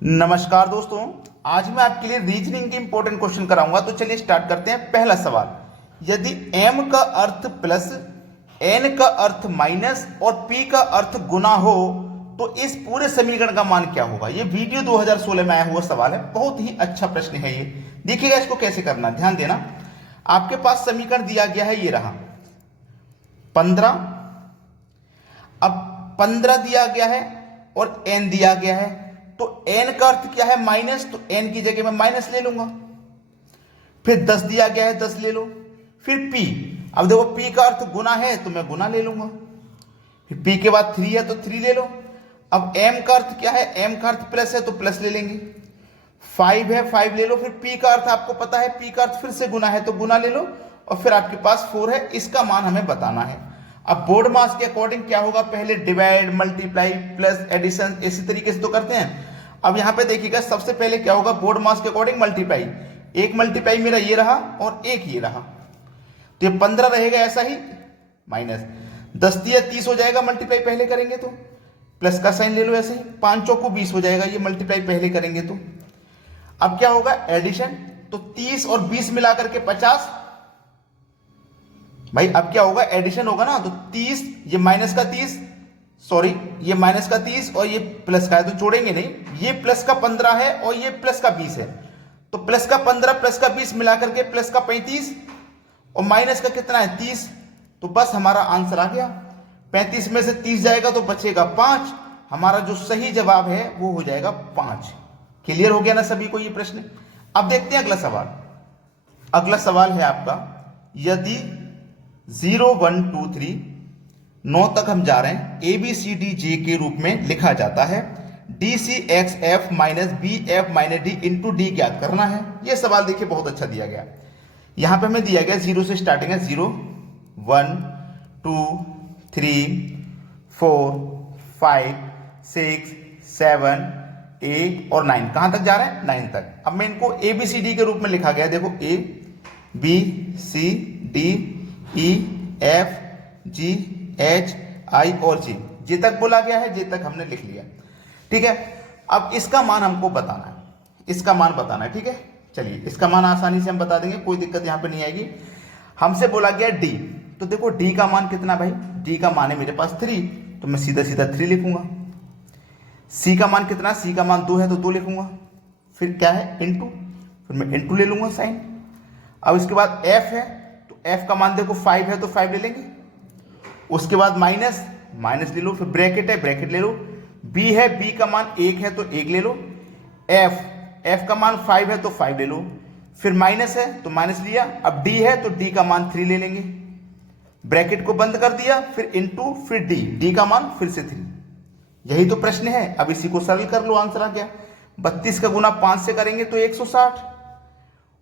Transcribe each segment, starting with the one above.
नमस्कार दोस्तों। आज मैं आपके लिए रीजनिंग के इंपॉर्टेंट क्वेश्चन कराऊंगा। तो चलिए स्टार्ट करते हैं। पहला सवाल, यदि m का अर्थ प्लस, n का अर्थ माइनस और p का अर्थ गुना हो तो इस पूरे समीकरण का मान क्या होगा। ये वीडियो 2016 में आया हुआ सवाल है। बहुत ही अच्छा प्रश्न है ये। देखिएगा इसको कैसे करना, ध्यान देना। आपके पास समीकरण दिया गया है, ये रहा 15। अब 15 दिया गया है और n दिया गया है, तो n का अर्थ क्या है माइनस, तो n की जगह मैं माइनस ले लूंगा। फिर 10 दिया गया है, 10 ले लो। फिर p, अब देखो p का अर्थ गुना है तो मैं गुना ले लूंगा। फिर p के बाद 3 है तो 3 ले लो। अब m का अर्थ क्या है, m का अर्थ प्लस है तो प्लस ले लेंगे। 5 है, 5 ले लो। फिर p का अर्थ आपको पता है, p का अर्थ फिर से गुना है तो गुना ले लो। और फिर आपके पास 4 है, इसका मान हमें बताना है। अब बोर्ड मास के अकॉर्डिंग क्या होगा, पहले डिवाइड, मल्टीप्लाई, प्लस, एडिशन, इसी तरीके से तो करते हैं। अब यहां पे देखिएगा, सबसे पहले क्या होगा, बोर्ड मास के अकॉर्डिंग मल्टीप्लाई। एक मल्टीप्लाई मेरा ये रहा और एक ये रहा, तो ये 15 रहेगा ऐसा ही, माइनस 10 दिया 30 हो जाएगा मल्टीप्लाई पहले करेंगे तो। प्लस का साइन ले लो ऐसे ही, 5 चौको 20 हो जाएगा ये मल्टीप्लाई पहले करेंगे तो। अब क्या होगा, एडिशन, तो 30 और 20 मिला करके 50। भाई अब क्या होगा, एडिशन होगा ना, तो 30, ये माइनस का 30, सॉरी ये माइनस का 30 और ये प्लस का है तो जोड़ेंगे नहीं। ये प्लस का 15 है और ये प्लस का 20 है, तो प्लस का 15 प्लस का 20 मिला करके प्लस का 35 और माइनस का कितना है 30। तो बस हमारा आंसर आ गया। 35 में से 30 जाएगा तो बचेगा 5। हमारा जो सही जवाब है वो हो जाएगा 5। क्लियर हो गया ना सभी को ये प्रश्न। अब देखते हैं अगला सवाल। अगला सवाल है आपका, यदि 0 1 2 3 9 तक हम जा रहे हैं, ए बी सी डी जे के रूप में लिखा जाता है। D C X F minus B F minus D into D ज्ञात करना है। यह सवाल देखिए बहुत अच्छा दिया गया। यहां पे हमें दिया गया 0 से स्टार्टिंग है, 0 1 2 3 4 5 6 7 8 और 9। कहां तक जा रहे हैं, 9 तक। अब मैं इनको ए बी सी डी के रूप में लिखा गया, देखो A B C D E F G H I और जी, जे तक बोला गया है, जे तक हमने लिख लिया, ठीक है। अब इसका मान हमको बताना है, इसका मान बताना है, ठीक है। चलिए इसका मान आसानी से हम बता देंगे, कोई दिक्कत यहां पे नहीं आएगी। हमसे बोला गया डी, तो देखो डी का मान कितना भाई, डी का मान है मेरे पास 3, तो मैं सीधा सीधा 3 लिखूंगा। सी का मान कितना, सी का मान 2 है तो 2 लिखूंगा। फिर क्या है, इंटू, फिर मैं इंटू ले लूंगा साइन। अब इसके बाद एफ है, तो एफ का मान देखो 5 है तो 5 ले लेंगे। उसके बाद माइनस, माइनस ले लो। फिर ब्रैकेट है, ब्रैकेट ले लो। बी है, बी का मान 1 है तो 1 ले लो। एफ, एफ का मान 5 है तो 5 ले लो। फिर माइनस है तो माइनस लिया। अब डी है तो डी का मान 3 ले लेंगे। ब्रैकेट को बंद कर दिया, फिर इंटू, फिर डी, डी का मान फिर से 3। यही तो प्रश्न है। अब इसी को सरल कर लो, आंसर आ गया। 32 का गुना 5 से करेंगे तो 160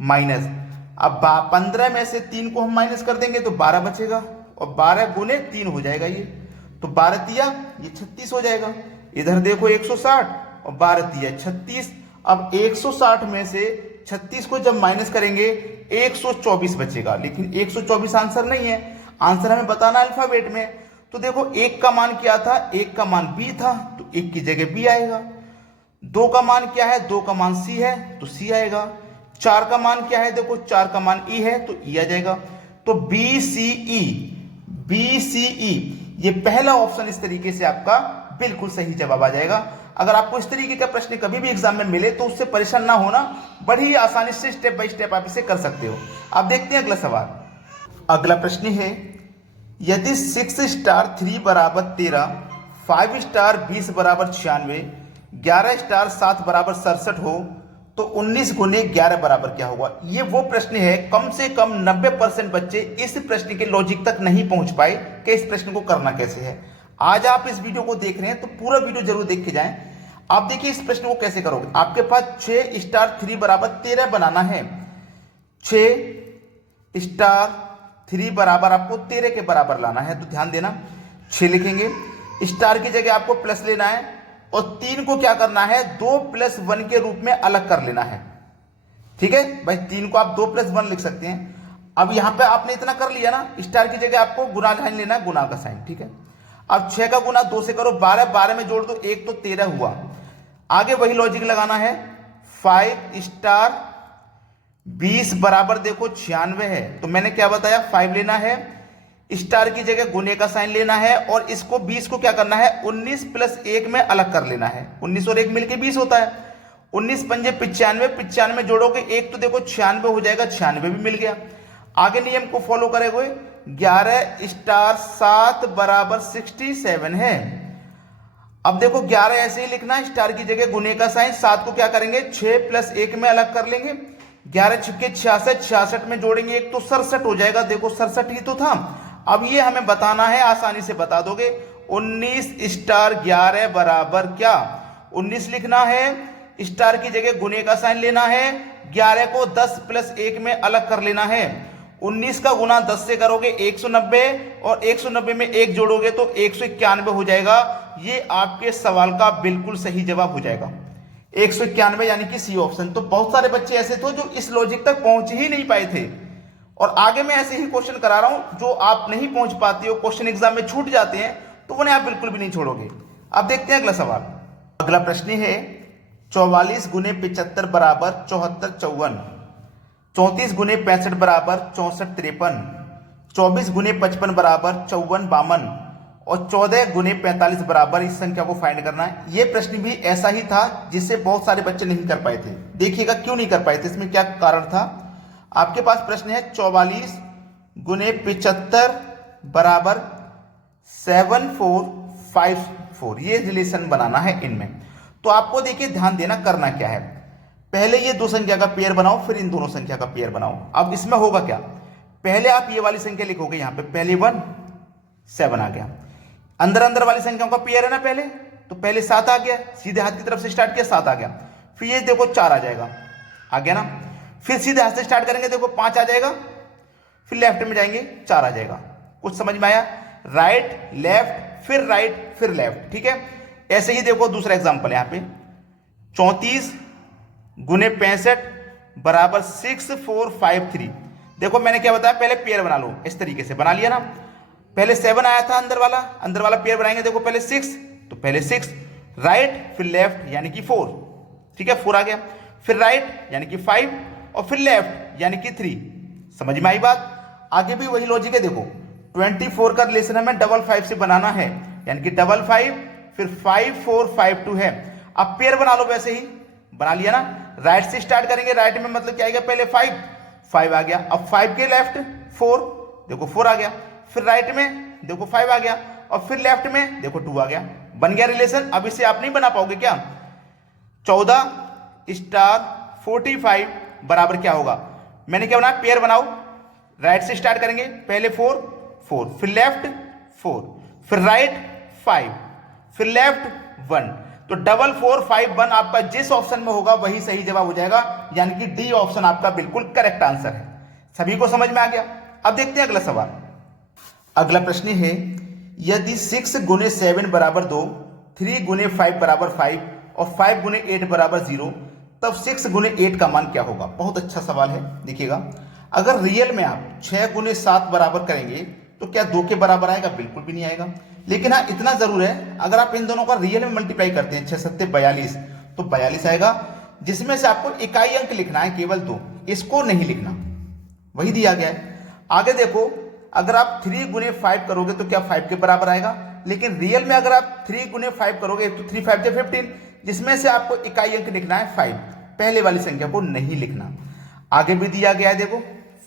माइनस, अब 15 में से 3 को हम माइनस कर देंगे तो 12 बचेगा, और 12 गुने 3 हो जाएगा ये, तो 12 तिया ये 36 हो जाएगा। इधर देखो 160 और 12 तिया 36। अब 160 में से 36 को जब माइनस करेंगे 124 बचेगा, लेकिन 124 आंसर नहीं है। आंसर हमें बताना अल्फाबेट में। तो देखो 1 का मान क्या था, 1 का मान बी था, तो 1 की जगह बी आएगा। 2 का मान क्या है, 2 का मान सी है तो सी आएगा। 4 का मान क्या है, देखो 4 का मान ई है तो ई आ जाएगा। तो बी सी ई, बी सी ई, ये पहला ऑप्शन इस तरीके से आपका बिल्कुल सही जवाब आ जाएगा। अगर आपको इस तरीके का प्रश्न कभी भी एग्जाम में मिले तो उससे परेशान ना होना, बड़ी आसानी से स्टेप बाय स्टेप आप इसे कर सकते हो। अब देखते हैं अगला सवाल। अगला प्रश्न है, यदि 6 स्टार 3 बराबर 13, 5 स्टार 20 बराबर 96, 11 स्टार 7 बराबर 67 हो तो 19 गुने 11 बराबर क्या होगा। ये वो प्रश्न है, कम से कम 90% बच्चे इस प्रश्न के लॉजिक तक नहीं पहुंच पाए कि इस प्रश्न को करना कैसे है। आज आप इस वीडियो को देख रहे हैं तो पूरा वीडियो जरूर देख के जाएं। आप देखिए इस प्रश्न को कैसे करोगे। आपके पास 6 स्टार 3 बराबर 13 बनाना है। 6 स्टार 3 बराबर आपको 13 के बराबर लाना है, तो ध्यान देना 6 लिखेंगे। स्टार की जगह आपको प्लस लेना है, और 3 को क्या करना है, 2 + 1 के रूप में अलग कर लेना है, ठीक है भाई। 3 को आप 2 + 1 लिख सकते हैं। अब यहां पे आपने इतना कर लिया ना, स्टार की जगह आपको गुना साइन लेना है, गुना का साइन, ठीक है। अब 6 का गुना 2 से करो, 12, 12 में जोड़ दो 1 तो 13 हुआ। आगे वही लॉजिक लगाना है, 5 स्टार 20 बराबर देखो 96 है, तो मैंने क्या बताया, 5 लेना है, स्टार की जगह गुने का साइन लेना है, और इसको 20 को क्या करना है, 19 प्लस 1 में अलग कर लेना है। 19 और 1 मिलके 20 होता है। 19 पंजे 95, 95 जोड़ोगे एक तो देखो 96 हो जाएगा, 96 भी मिल गया। आगे नियम को फॉलो करेंगे, 11 स्टार 7 बराबर 67 है। अब देखो 11 ऐसे ही लिखना, स्टार की जगह गुने का साइन, 7 को क्या करेंगे 6 प्लस 1 में अलग कर लेंगे, 11 छक्के 66, 66 में जोड़ेंगे एक तो 67 हो जाएगा, देखो 67 ही तो था। अब ये हमें बताना है, आसानी से बता दोगे, 19 स्टार 11 बराबर क्या, 19 लिखना है, स्टार की जगह गुने का साइन लेना है, 11 को 10 प्लस 1 में अलग कर लेना है। 19 का गुना 10 से करोगे 190, और 190 में 1 जोड़ोगे तो 191 हो जाएगा। ये आपके सवाल का बिल्कुल सही जवाब हो जाएगा, 191 यानी कि सी ऑप्शन। तो बहुत सारे बच्चे ऐसे थे जो इस लॉजिक तक पहुंच ही नहीं पाए थे, और आगे मैं ऐसे ही क्वेश्चन करा रहा हूं जो आप नहीं पहुंच पाते हो, क्वेश्चन एग्जाम में छूट जाते हैं, तो उन्हें आप बिल्कुल भी नहीं छोड़ोगे। अब देखते हैं अगला सवाल। अगला प्रश्न है 44 गुने 75 बराबर 74 54, 34 गुने 65 बराबर 64 53, 24 गुने 55 बराबर 54 52, और 14 गुने 45 बराबर इस संख्या को फाइंड करना है। यह प्रश्न भी ऐसा ही था जिससे बहुत सारे बच्चे नहीं कर पाए थे। देखिएगा क्यों नहीं कर पाए थे, इसमें क्या कारण था। आपके पास प्रश्न है 44 गुने 75 बराबर 7454, ये रिलेशन बनाना है इनमें। तो आपको देखिए ध्यान देना, करना क्या है, पहले ये दो संख्या का पेयर बनाओ, फिर इन दोनों संख्या का पेयर बनाओ। अब इसमें होगा क्या, पहले आप ये वाली संख्या लिखोगे, यहां पे पहले 1 7 आ गया, अंदर अंदर वाली संख्याओं का पेयर है ना पहले, तो पहले 7 आ गया, सीधे हाथ की तरफ से स्टार्ट किया 7 आ गया, फिर ये देखो 4 आ जाएगा, आ गया ना, फिर सीधे हाथ से स्टार्ट करेंगे देखो 5 आ जाएगा, फिर लेफ्ट में जाएंगे 4 आ जाएगा। कुछ समझ में आया, राइट लेफ्ट फिर राइट फिर लेफ्ट, ठीक है। ऐसे ही देखो दूसरा एग्जांपल यहां पे 34 गुने 65 बराबर 6453। देखो मैंने क्या बताया, पहले पेयर बना लो, इस तरीके से बना लिया ना, पहले 7 आया था अंदर वाला पेयर बनाएंगे, देखो पहले 6, तो पहले 6 राइट फिर लेफ्ट यानी कि 4, ठीक है 4 आ गया, फिर राइट यानी कि 5, और फिर लेफ्ट यानी कि 3। समझ में आई बात। आगे भी वही लॉजिक है, देखो 24 का रिलेशन हमें 55 से बनाना है, यानी कि 55 फिर 5452 है। अब पेयर बना लो, वैसे ही बना लिया ना, राइट से स्टार्ट करेंगे, राइट में मतलब क्या आएगा, पहले 5 आ गया, अब 5 के लेफ्ट 4, देखो 4 आ गया, फिर राइट में देखो 5 आ गया, और फिर लेफ्ट में देखो 2 आ गया, बन गया रिलेशन। अब इसे आप नहीं बना पाओगे क्या, 14 स्टार 45 बराबर क्या होगा, मैंने क्या बनाया, पेयर बनाओ, राइट से स्टार्ट करेंगे, पहले 4 फिर लेफ्ट 4, फिर राइट 5, फिर लेफ्ट 1, तो 4451 आपका जिस ऑप्शन में होगा वही सही जवाब हो जाएगा, यानी कि डी ऑप्शन आपका बिल्कुल करेक्ट आंसर है। सभी को समझ में आ गया। अब देखते हैं अगला सवाल। अगला प्रश्न है, यदि 6 गुने 7 बराबर 2, 3 गुने 5 बराबर 5, और 5 गुने 8 बराबर 0, तब 6 गुने 8 का मान क्या होगा। बहुत अच्छा सवाल है। देखिएगा, अगर रियल में आप 6 गुने 7 बराबर करेंगे तो क्या 2 के बराबर आएगा, बिल्कुल भी नहीं आएगा। लेकिन हाँ इतना जरूर है, अगर आप इन दोनों का रियल में मल्टीप्लाई करते हैं 6 7 42, तो 42 आएगा, जिसमें से आपको इकाई अंक लिखना है केवल 2, इसको नहीं लिखना, वही दिया गया है। आगे देखो, अगर आप 3 गुने 5 करोगे तो क्या 5 के बराबर आएगा, लेकिन रियल में अगर आप 3 गुने 5 करोगे तो 3 5 से 15, जिसमें से आपको इकाई अंक लिखना है 5, पहले वाली संख्या को नहीं लिखना। आगे भी दिया गया है, देखो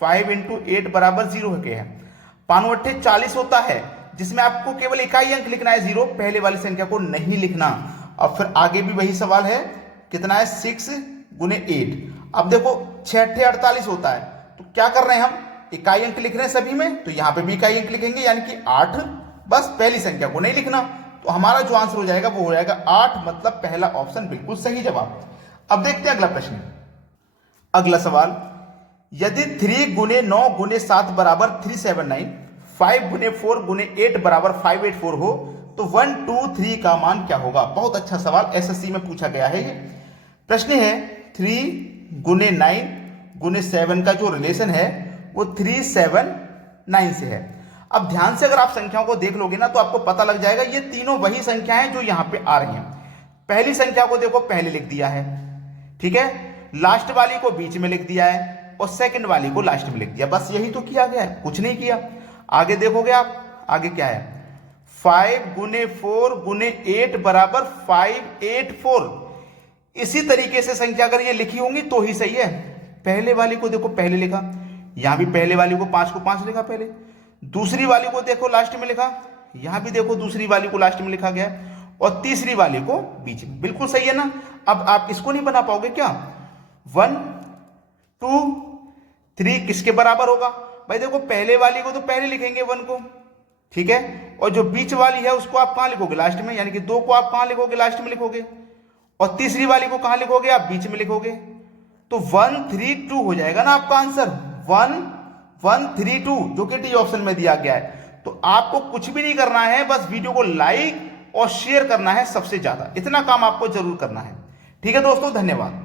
5 × 8 बराबर 0 है, 5 8 40 होता है, जिसमें आपको केवल इकाई अंक लिखना है 0, पहले वाली संख्या को नहीं लिखना। और फिर आगे भी वही सवाल है, कितना है 6 गुने 8। अब देखो 6 8 48 होता है, तो क्या कर रहे हैं हम, इकाई अंक लिख रहे हैं सभी में, तो यहां पे भी इकाई अंक लिखेंगे, यानी कि 8, बस पहली संख्या को नहीं लिखना। तो हमारा जो आंसर हो जाएगा वो हो जाएगा 8, मतलब पहला ऑप्शन बिल्कुल सही जवाब। अब देखते हैं अगला प्रश्न। अगला सवाल, यदि 3 गुने 9 गुने 7 बराबर 379, 5 गुने 4 गुने 8 बराबर 584 हो, तो 1 2 3 का मान क्या होगा। बहुत अच्छा सवाल एसएससी में पूछा गया है। ये प्रश्न है 3 गुने 9 गुने 7 का जो रिलेशन है वो 3 7 9 से है। अब ध्यान से अगर आप संख्याओं को देख लोगे ना, तो आपको पता लग जाएगा ये तीनों वही संख्याएं जो यहां पे आ रही हैं। पहली संख्या को देखो पहले लिख दिया है, ठीक है, लास्ट वाली को बीच में लिख दिया है और सेकंड वाली को लास्ट में लिख दिया, बस यही तो किया गया है, कुछ नहीं किया। आगे देखोगे आप, आगे क्या है, 5 गुने 4 गुने 8 बराबर 584। इसी तरीके से संख्या अगर ये लिखी होंगी तो ही सही है। पहले वाली को देखो पहले लिखा, यहां भी पहले वाली को 5 को 5 लिखा पहले, दूसरी वाली को देखो लास्ट में लिखा, यहां भी देखो दूसरी वाली को लास्ट में लिखा गया, और तीसरी वाली को बीच में, बिल्कुल सही है ना। अब आप इसको नहीं बना पाओगे क्या, 1 2 3 किसके बराबर होगा भाई, देखो पहले वाली को तो पहले लिखेंगे 1 को, ठीक है, और जो बीच वाली है उसको आप कहां लिखोगे, लास्ट में, यानी कि 2 को आप कहां लिखोगे, लास्ट में लिखोगे, और तीसरी वाली को कहां लिखोगे, आप बीच में लिखोगे, तो 1 3 2 हो जाएगा ना आपका आंसर, 1 1 3 2, जो कि डी ऑप्शन में दिया गया है। तो आपको कुछ भी नहीं करना है, बस वीडियो को लाइक और शेयर करना है सबसे ज्यादा, इतना काम आपको जरूर करना है। ठीक है दोस्तों, धन्यवाद।